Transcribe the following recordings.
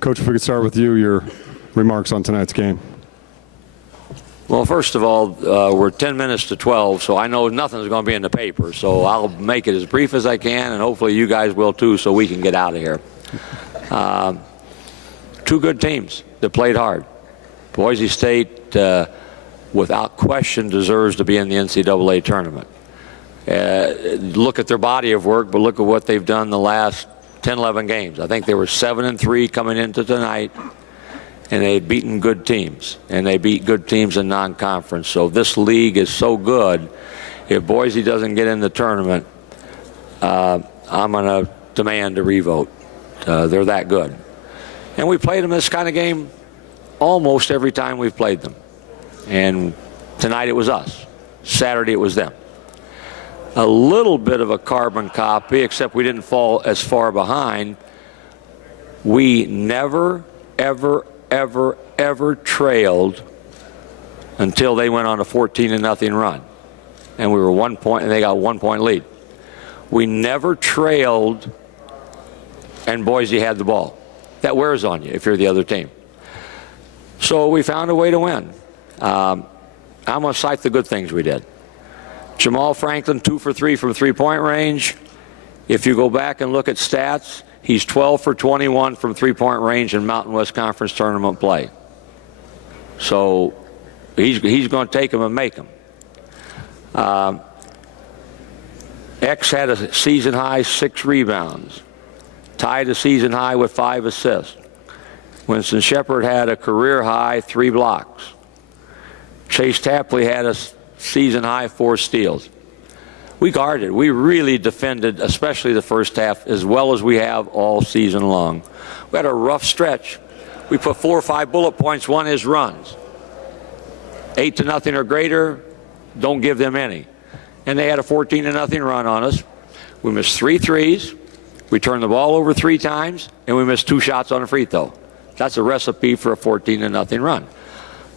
Coach, if we could start with you, your remarks on tonight's game. Well, first of all, we're 10 minutes to 12, so I know nothing's going to be in the paper. So I'll make it as brief as I can, and hopefully you guys will too, so we can get out of here. Two good teams that played hard. Boise State, without question, deserves to be in the NCAA tournament. Look at their body of work, but look at what they've done the last 10, 11 games. I think they were 7-3 coming into tonight. And they've beaten good teams, and they beat good teams in non-conference. So this league is so good. If Boise doesn't get in the tournament, I'm going to demand a revote. They're that good. And we played them this kind of game almost every time we've played them. And tonight it was us. Saturday it was them. A little bit of a carbon copy, except we didn't fall as far behind. We never, ever trailed until they went on a 14-0 run. And we were 1 point, and they got 1 point lead. We never trailed, and Boise had the ball. That wears on you if you're the other team. So we found a way to win. I'm going to cite the good things we did. Jamaal Franklin, 2 for 3 from three-point range. If you go back and look at stats, he's 12 for 21 from three-point range in Mountain West Conference tournament play. So he's going to take them and make them. X had a season-high 6 rebounds, tied a season-high with 5 assists. Winston Shepard had a career-high 3 blocks. Chase Tapley had a season-high 4 steals. We guarded. We really defended, especially the first half, as well as we have all season long. We had a rough stretch. We put 4 or 5 bullet points. One is runs. 8-0 or greater, don't give them any. And they had a 14-0 run on us. We missed 3 threes. We turned the ball over 3 times, and we missed 2 shots on a free throw. That's a recipe for a 14-0 run.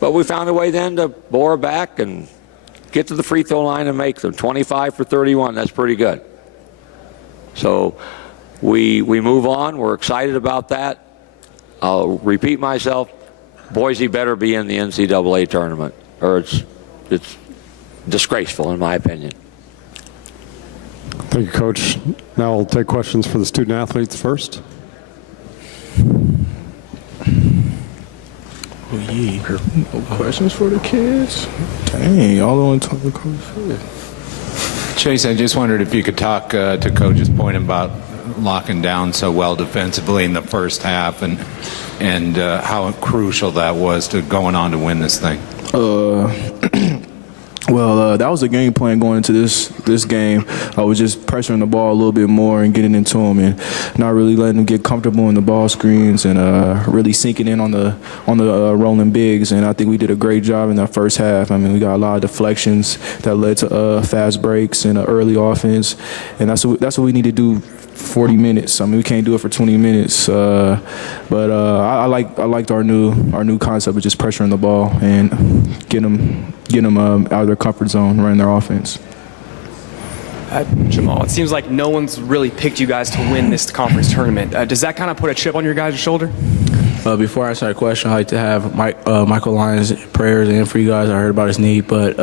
But we found a way then to bore back and get to the free throw line and make them. 25 for 31, that's pretty good. So we move on. We're excited about that. I'll repeat myself. Boise better be in the NCAA tournament, or it's disgraceful in my opinion. Thank you, Coach. Now we'll take questions for the student athletes first. Oh, yeah. No questions for the kids? Dang, y'all don't want to talk to Coach. Chase, I just wondered if you could talk to Coach's point about locking down so well defensively in the first half and how crucial that was to going on to win this thing. Well, that was a game plan going into this game. I was just pressuring the ball a little bit more and getting into them, and not really letting them get comfortable in the ball screens, and really sinking in on the rolling bigs. And I think we did a great job in that first half. I mean, we got a lot of deflections that led to fast breaks and early offense, and that's what we need to do. 40 minutes. I mean, we can't do it for 20 minutes. But I liked our new concept of just pressuring the ball and getting them out of their comfort zone, running their offense. Jamaal, it seems like no one's really picked you guys to win this conference tournament. Does that kind of put a chip on your guys' shoulder? Before I answer that question, I'd like to have Michael Lyons' prayers in for you guys. I heard about his knee, but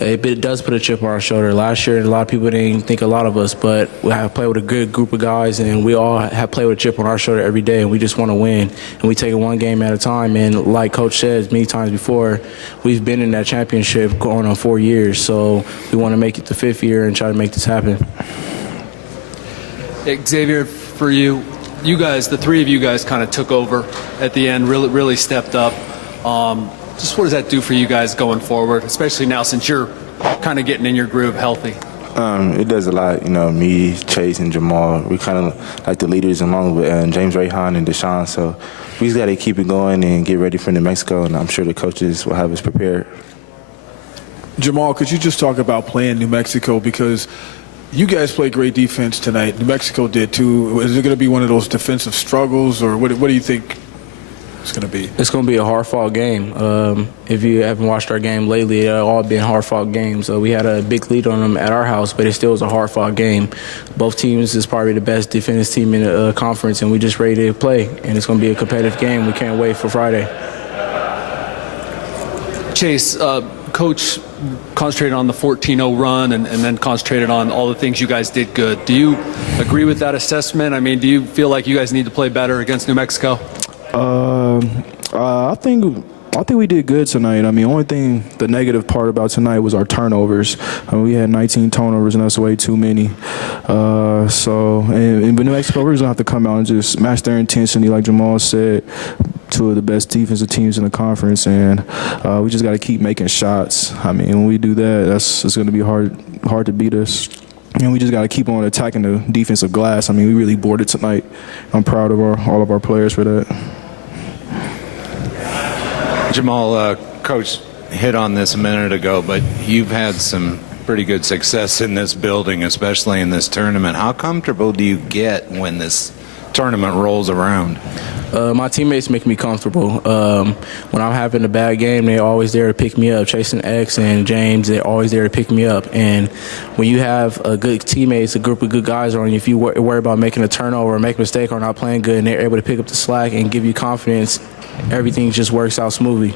it does put a chip on our shoulder. Last year, a lot of people didn't think a lot of us, but we have played with a good group of guys, and we all have played with a chip on our shoulder every day, and we just want to win. And we take it one game at a time, and like Coach said many times before, we've been in that championship going on 4 years, so we want to make it the 5th year and try to make this happen. Xavier, for you guys, the 3 of you guys kind of took over at the end, really stepped up. Just what does that do for you guys going forward, especially now since you're kind of getting in your groove healthy? It does a lot. You know, me, Chase, and Jamaal, we kind of like the leaders along with James Rayhan and Deshaun. So we just got to keep it going and get ready for New Mexico, and I'm sure the coaches will have us prepared. Jamaal, could you just talk about playing New Mexico? Because you guys played great defense tonight. New Mexico did too. Is it going to be one of those defensive struggles, or what do you think? it's going to be? It's going to be a hard-fought game. If you haven't watched our game lately, they've all been hard-fought games. We had a big lead on them at our house, but it still was a hard-fought game. Both teams is probably the best defense team in the conference, and we just ready to play. And it's going to be a competitive game. We can't wait for Friday. Chase, Coach concentrated on the 14-0 run and then concentrated on all the things you guys did good. Do you agree with that assessment? I mean, do you feel like you guys need to play better against New Mexico? I think we did good tonight. I mean, the negative part about tonight was our turnovers. We had 19 turnovers, and that's way too many. But New Mexico, we're just going to have to come out and just match their intensity, like Jamaal said, two of the best defensive teams in the conference, and we just got to keep making shots. I mean, when we do that, it's going to be hard to beat us. And we just got to keep on attacking the defensive glass. I mean, we really boarded tonight. I'm proud of all of our players for that. Jamaal, Coach hit on this a minute ago, but you've had some pretty good success in this building, especially in this tournament. How comfortable do you get when this tournament rolls around? My teammates make me comfortable. When I'm having a bad game, they're always there to pick me up. Chase and X and James, they're always there to pick me up. And when you have a good teammates, a group of good guys on you, if you worry about making a turnover or make a mistake or not playing good, and they're able to pick up the slack and give you confidence, everything just works out smoothly.